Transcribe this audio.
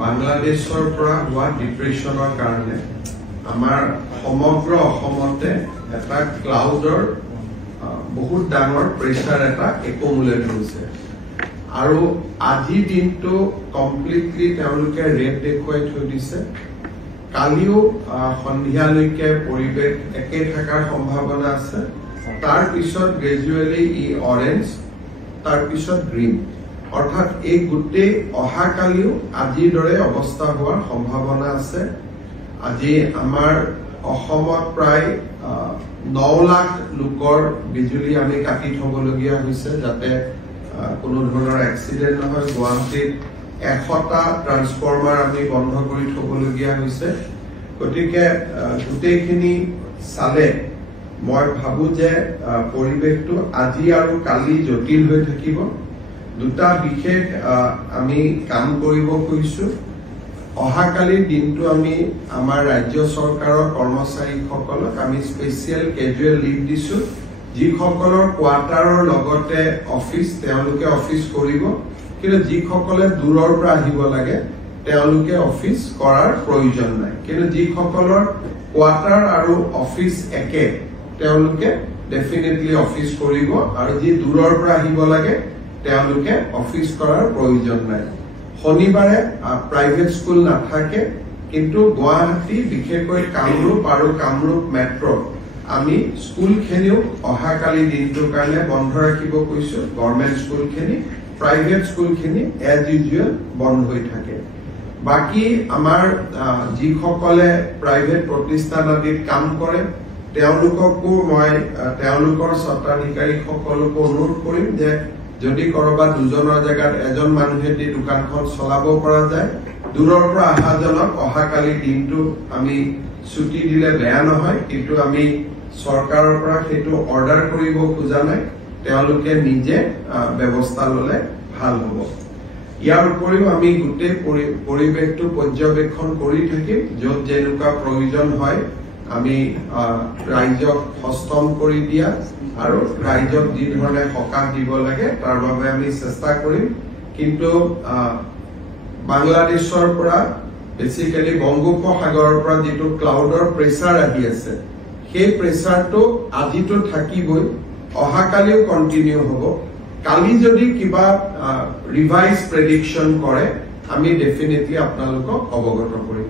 বাংলাদেশৰ পৰা হোৱা ডিপ্ৰেছনৰ কাৰণে আমাৰ সমগ্ৰ অসমতে এটা ক্লাউডৰ বহুত ডাঙৰ প্ৰেছাৰ এটা একমুলেট হৈছে আৰু আজি দিনটো কমপ্লিটলি তেওঁলোকে ৰেড দেখুৱাই থৈ দিছে। কালিও সন্ধিয়ালৈকে পৰিৱেশ একে থকাৰ সম্ভাৱনা আছে। তাৰ পিছত গ্ৰেজুৱেলি ই অৰেঞ্জ, তাৰ পিছত গ্ৰীণ, অৰ্থাৎ এই গোটেই অহাকালিও আজিৰ দৰে অৱস্থা হোৱাৰ সম্ভাৱনা আছে। আজি আমাৰ অসমত প্ৰায় 9 লাখ লোকৰ বিজুলী আমি কাটি থবলগীয়া হৈছে যাতে কোনো ধৰণৰ এক্সিডেণ্ট নহয়। গুৱাহাটীত 100টা ট্ৰান্সফৰ্মাৰ আমি বন্ধ কৰি থবলগীয়া হৈছে। গতিকে গোটেইখিনি চালে মই ভাবো যে পৰিৱেশটো আজি আৰু কালি জটিল হৈ থাকিব। দুটা বিশেষ আমি কাম কৰিব খুজিছো। অহাকালিৰ দিনটো আমি আমাৰ ৰাজ্য চৰকাৰৰ কৰ্মচাৰীসকলক আমি স্পেচিয়েল কেজুৱেল লিভ দিছো। যিসকলৰ কোৱাৰ্টাৰৰ লগতে অফিচ তেওঁলোকে অফিচ কৰিব, কিন্তু যিসকলে দূৰৰ পৰা আহিব লাগে তেওঁলোকে অফিচ কৰাৰ প্ৰয়োজন নাই। কিন্তু যিসকলৰ কোৱাৰ্টাৰ আৰু অফিচ একে তেওঁলোকে ডেফিনেটলি অফিচ কৰিব, আৰু যি দূৰৰ পৰা আহিব লাগে তেওঁলোকে অফিচ কৰাৰ প্ৰয়োজন নাই। শনিবাৰে প্ৰাইভেট স্কুল নাথাকে, কিন্তু গুৱাহাটী বিশেষকৈ কামৰূপ আৰু কামৰূপ মেট্ৰ' আমি স্কুলখিনিও অহাকালি দিনটোৰ কাৰণে বন্ধ ৰাখিব কৈছো। গভৰ্ণমেণ্ট স্কুলখিনি, প্ৰাইভেট স্কুলখিনি এজ ইউজুৱেল বন্ধ হৈ থাকে। বাকী আমাৰ যিসকলে প্ৰাইভেট প্ৰতিষ্ঠান আদিত কাম কৰে তেওঁলোককো মই তেওঁলোকৰ স্বত্বাধিকাৰীসকলকো অনুৰোধ কৰিম যে যদি কৰবাত দুজনৰ জেগাত এজন মানুহে দি দোকানখন চলাব পৰা যায়, দূৰৰ পৰা অহাজনক অহাকালি দিনটো আমি ছুটি দিলে বেয়া নহয়, কিন্তু আমি চৰকাৰৰ পৰা সেইটো অৰ্ডাৰ কৰিব খোজা নাই। তেওঁলোকে নিজে ব্যৱস্থা ললে ভাল হ'ব। ইয়াৰ উপৰিও আমি গোটেই পৰিৱেশটো পৰ্যবেক্ষণ কৰি থাকিম। য'ত যেনেকুৱা প্ৰয়োজন হয় আমি ৰাইজক সষ্টম কৰি দিয়া আৰু ৰাইজক যি ধৰণে সকাহ দিব লাগে তাৰ বাবে আমি চেষ্টা কৰিম। কিন্তু বাংলাদেশৰ পৰা বেচিকেলি বংগোপসাগৰৰ পৰা যিটো ক্লাউডৰ প্ৰেছাৰ আহি আছে, সেই প্ৰেছাৰটো আজিতো থাকিবই, অহাকালিও কণ্টিনিউ হ'ব। কালি যদি কিবা ৰিভাইজ প্ৰেডিকশ্যন কৰে আমি ডেফিনেটলি আপোনালোকক অৱগত কৰিম।